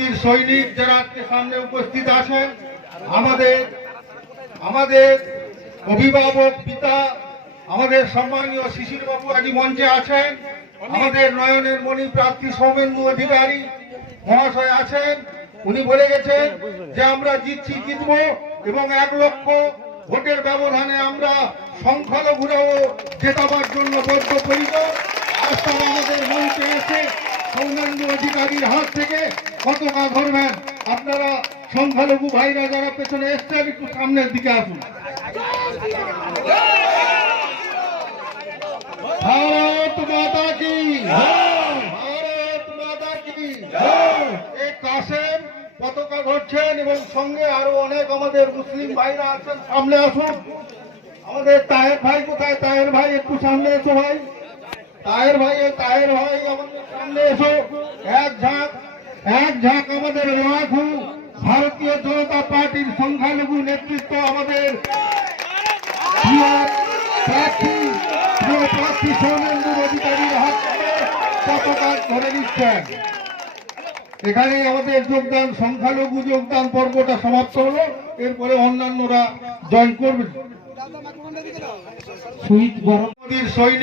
বীর সৈনিক যারা আজকে সামনে উপস্থিত আছেন, আমাদের আমাদের অভিভাবক পিতা, আমাদের সম্মানীয় শিশির বাবু আজ মঞ্চে আছেন, আমাদের নয়নের মণি প্রার্থী সৌমেন্দু অধিকারী মহাশয় আছেন, উনি বলে গেছেন যে আমরা জিতছি, জিতবো এবং এক লক্ষ ভোটের ব্যবধানে আমরা সংখ্যালঘুরাও জেতাবার জন্য আজ তারা আমাদের মঞ্চে এসে সৌমেন্দু অধিকারীর হাত থেকে পতাকা ধরবেন আপনারা সংখ্যালঘু ভাইরা যারা পেছনে এসছেন একটু সামনের দিকে আসুন। ভারত মাতা কি? ভারত মাতা কি? এই কাসেম পতাকা ধরছেন এবং সঙ্গে আরও অনেক আমাদের মুসলিম ভাইরা আছেন। সামনে আসুন। আমাদের তাহের ভাই কোথায়? তাহের ভাই, একটু সামনে এসো ভাই। তাহের ভাই তাহের ভাই আমাদের সামনে এসো। এক ঝাঁক এক ঝাঁক আমাদের লাখু ভারতীয় জনতা পার্টির সংখ্যালঘু নেতৃত্ব আমাদের। প্রিয় প্রার্থী প্রার্থী সৌমেন্দু অধিকারীর হাত পতাকা ধরে নিচ্ছেন। এখানেই আমাদের যোগদান সংখ্যালঘু যোগদান পর্বটা সমাপ্ত হলো। এরপরে অন্যান্যরা জয়েন করবেন সুইচ গরম সৈনিক